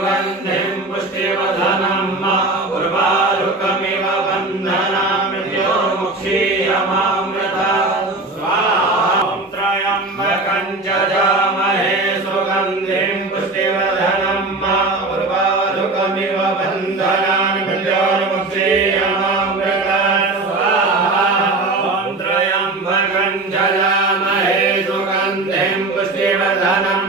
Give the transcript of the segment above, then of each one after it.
सुगन्धिं पुष्टिवर्धनं उर्वारुकमिव बन्धनान् मृत्योर्मुक्षीयमामृता स्वाहा ॐ त्र्यम्बकं यजामहे सुगन्धिं पुष्टिवर्धनं उर्वारुकमिव बन्धनान् मृत्योर्मुक्षीयमामृता स्वाहा ॐ त्र्यम्बकं यजामहे सुगन्धिं पुष्टिवर्धनं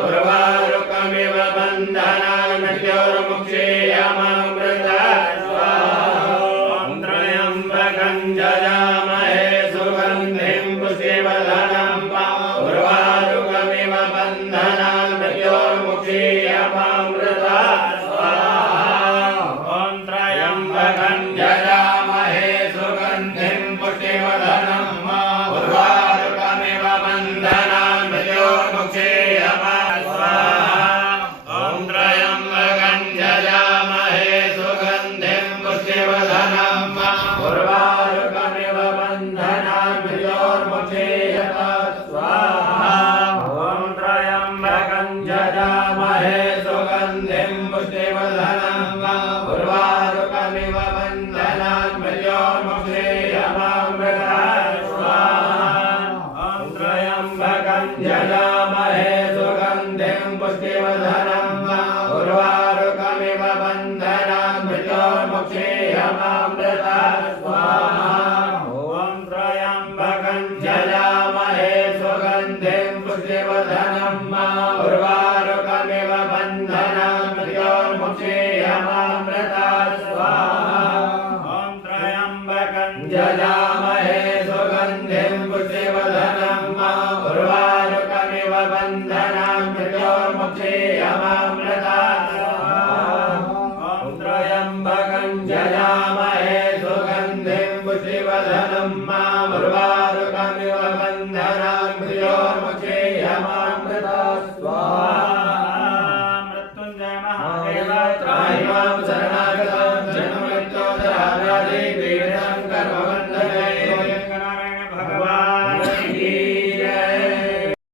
उर्वारुकमिव बन्धनान् मृत्योर्मुक्षीयमामृता स्वाहा ॐ त्र्यम्बकं यजामहे सुगन्धिं पुष्टिवर्धनं उर्वारुकमिव बन्धनान् मृत्योर्मुक्षीयमामृता स्वाहा ॐ त्र्यम्बकं यजामहे सुगन्धिं पुष्टिवर्धनं उर्वारुकमिव बन्धनान् मृत्योर्मुक्षीयमामृता स्वाहा ॐ त्र्यम्बकं यजामहे सुगन्धिं पुष्टिवर्धनं उर्वारुकमिव बन्धनान् मृत्योर्मुक्षीयमामृता स्वाहा ॐ त्र्यम्बकं यजामहे सुगन्धिं पुष्टिवर्धनं उर्वारुकमिव बन्धनान् मृत्योर्मुक्षीयमामृता स्वाहा ॐ त्र्यम्बकं यजामहे सुगन्धिं पुष्टिवर्धनं उर्वारुकमिव बन्धनान् मृत्योर्मुक्षीयमामृता स्वाहा ॐ त्र्यम्बकं यजामहे सुगन्धिं पुष्टिवर्धनं उर्वारुकमिव बन्धनान् मृत्योर्मुक्षीयमामृता स्वाहा ॐ त्र्यम्बकं यजामहे सुगन्धिं पुष्टिवर्धनं उर्वारुकमिव बन्धनान् मृत्योर्मुक्षीयमामृता स्वाहा ॐ त्र्यम्बकं यजामहे सुगन्धिं पुष्टिवर्धनं उर्वारुकमिव बन्धनान्